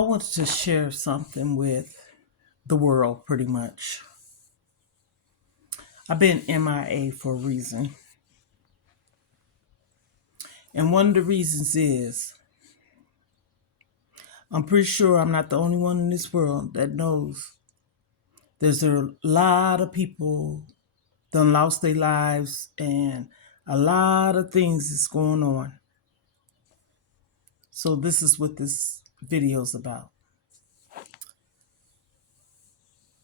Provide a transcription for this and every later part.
I wanted to share something with the world pretty much. I've been MIA for a reason. And one of the reasons is I'm pretty sure I'm not the only one in this world that knows there's a lot of people that lost their lives and a lot of things is going on. So this is what this video is about.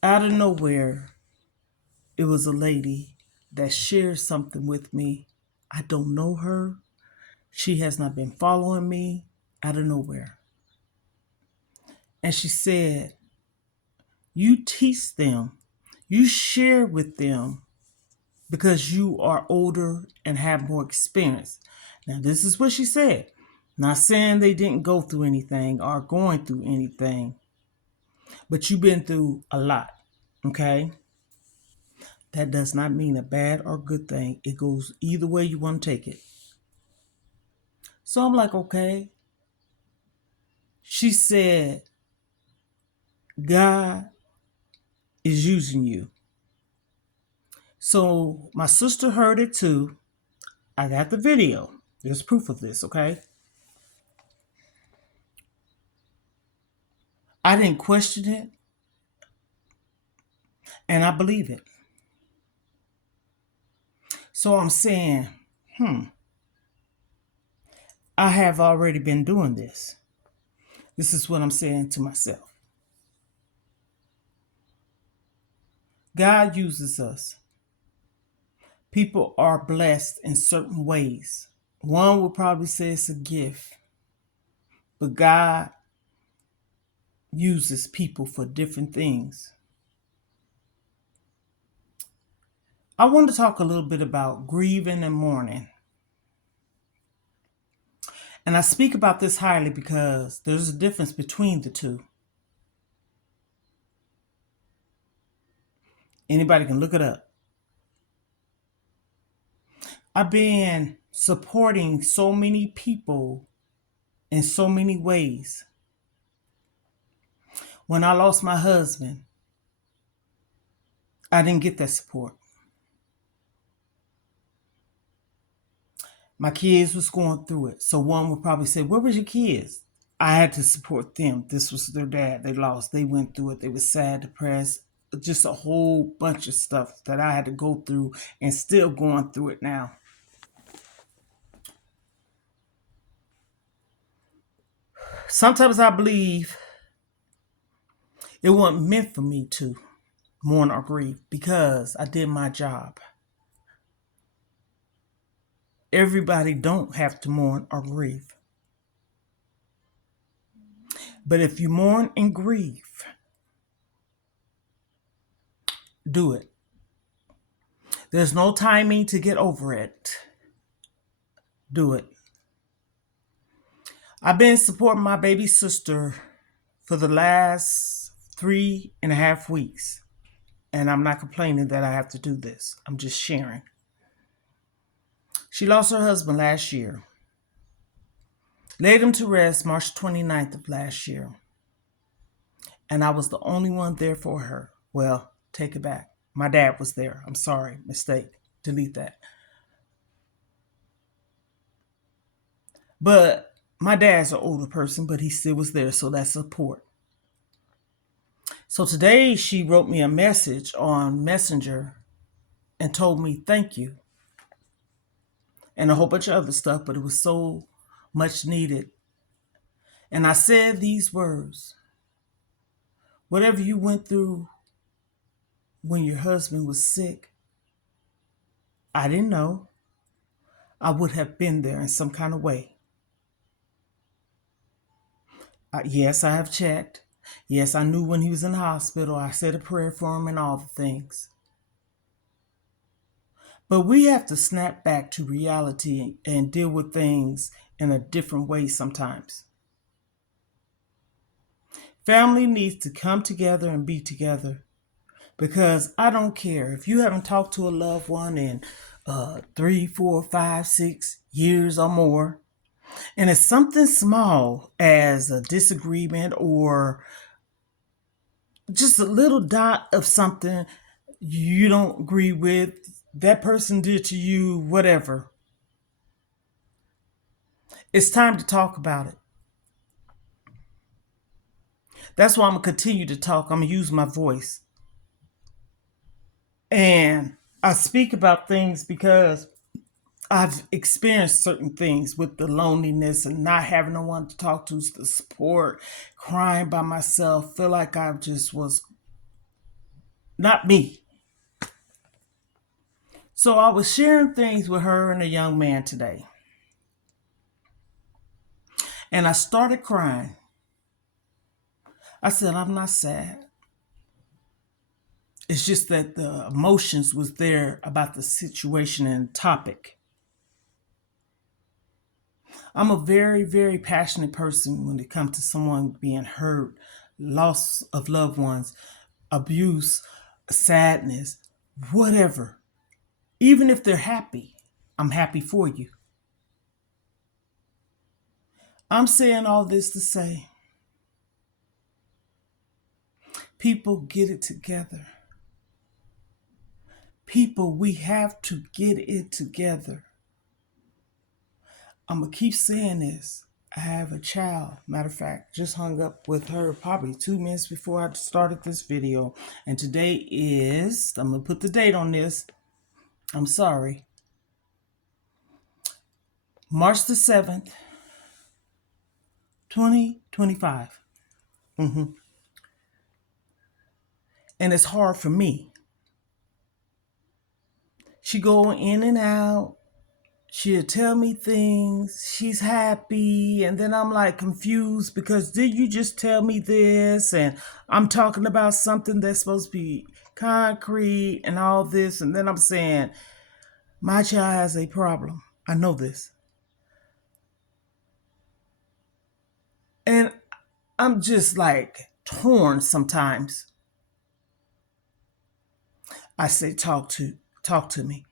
Out of nowhere, it was a lady that shared something with me. I don't know her. She has not been following me. Out of nowhere. And she said, you teach them, you share with them because you are older and have more experience. Now, this is what she said. Not saying they didn't go through anything or going through anything, but you've been through a lot, okay? That does not mean a bad or good thing. It goes either way you want to take it. So I'm like, okay. She said, God is using you. So my sister heard it too. I got the video. There's proof of this, okay? I didn't question it, and I believe it. So I'm saying, I have already been doing this. This is what I'm saying to myself. God uses us. People are blessed in certain ways. One would probably say it's a gift, but God uses people for different things. I want to talk a little bit about grieving and mourning. And I speak about this highly because there's a difference between the two. Anybody can look it up. I've been supporting so many people in so many ways. When I lost my husband, I didn't get that support. My kids was going through it. So one would probably say, where was your kids? I had to support them. This was their dad. They lost. They went through it. They were sad, depressed, just a whole bunch of stuff that I had to go through and still going through it now. Sometimes I believe it wasn't meant for me to mourn or grieve because I did my job. Everybody don't have to mourn or grieve. But if you mourn and grieve, do it. There's no timing to get over it. Do it. I've been supporting my baby sister for the last 3.5 weeks. And I'm not complaining that I have to do this. I'm just sharing. She lost her husband last year. Laid him to rest March 29th of last year. And I was the only one there for her. Well, take it back. My dad was there. I'm sorry. Mistake. Delete that. But my dad's an older person, but he still was there. So that's support. So today she wrote me a message on Messenger and told me thank you. And a whole bunch of other stuff, but it was so much needed. And I said these words. Whatever you went through when your husband was sick, I didn't know. I would have been there in some kind of way. Yes, I have checked. Yes, I knew when he was in the hospital. I said a prayer for him and all the things. But we have to snap back to reality and deal with things in a different way sometimes. Family needs to come together and be together. Because I don't care if you haven't talked to a loved one in 3, 4, 5, 6 years or more. And it's something small as a disagreement or just a little dot of something you don't agree with, that person did to you, whatever. It's time to talk about it. That's why I'm going to continue to talk. I'm going to use my voice. And I speak about things because I've experienced certain things with the loneliness and not having no one to talk to, the support, crying by myself, feel like I just was not me. So I was sharing things with her and a young man today. And I started crying. I said, I'm not sad. It's just that the emotions was there about the situation and topic. I'm a very, very passionate person when it comes to someone being hurt, loss of loved ones, abuse, sadness, whatever. Even if they're happy, I'm happy for you. I'm saying all this to say, people, get it together. People, we have to get it together. I'm going to keep saying this. I have a child. Matter of fact, just hung up with her probably 2 minutes before I started this video. And today is, I'm going to put the date on this. I'm sorry. March the 7th, 2025. And it's hard for me. She go in and out. She'll tell me things. She's happy. And then I'm like confused because did you just tell me this? And I'm talking about something that's supposed to be concrete and all this. And then I'm saying, my child has a problem. I know this. And I'm just like torn sometimes. I say, talk to me.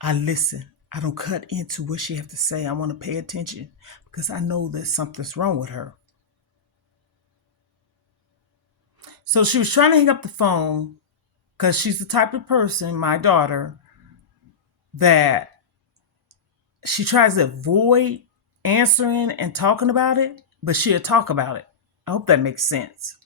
I listen. I don't cut into what she have to say. I want to pay attention because I know that something's wrong with her. So she was trying to hang up the phone because she's the type of person, my daughter, that she tries to avoid answering and talking about it, but she'll talk about it. I hope that makes sense.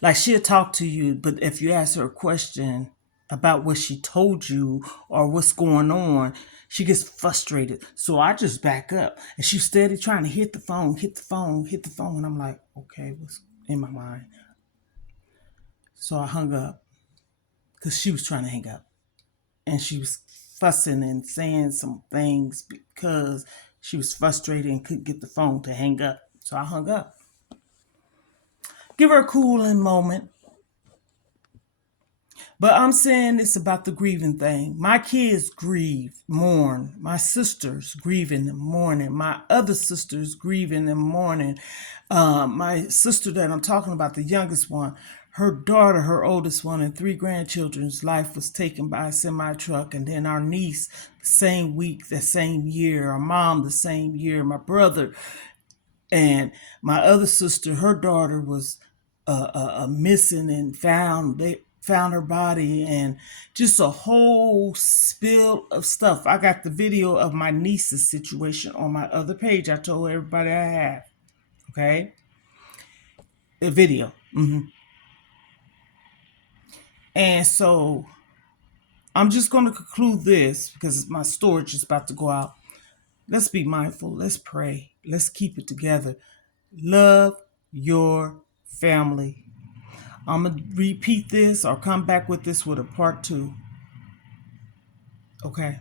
Like she'll talk to you, but if you ask her a question about what she told you or what's going on, she gets frustrated. So I just back up and she's steady trying to hit the phone. And I'm like, okay, what's in my mind? So I hung up because she was trying to hang up and she was fussing and saying some things because she was frustrated and couldn't get the phone to hang up. So I hung up. Give her a cooling moment. But I'm saying this about the grieving thing. My kids grieve, mourn. My sisters grieving and mourning. My other sisters grieving and mourning. My sister that I'm talking about, the youngest one, her daughter, her oldest one, and 3 grandchildren's life was taken by a semi truck. And then our niece, the same week, the same year. Our mom, the same year. My brother and my other sister, her daughter was missing and found. They found her body and just a whole spill of stuff. I got the video of my niece's situation on my other page. I told everybody I have. Okay, the video. And so I'm just going to conclude this because my storage is about to go out. Let's be mindful. Let's pray. Let's keep it together. Love your family. I'm going to repeat this or come back with this with a part 2. Okay.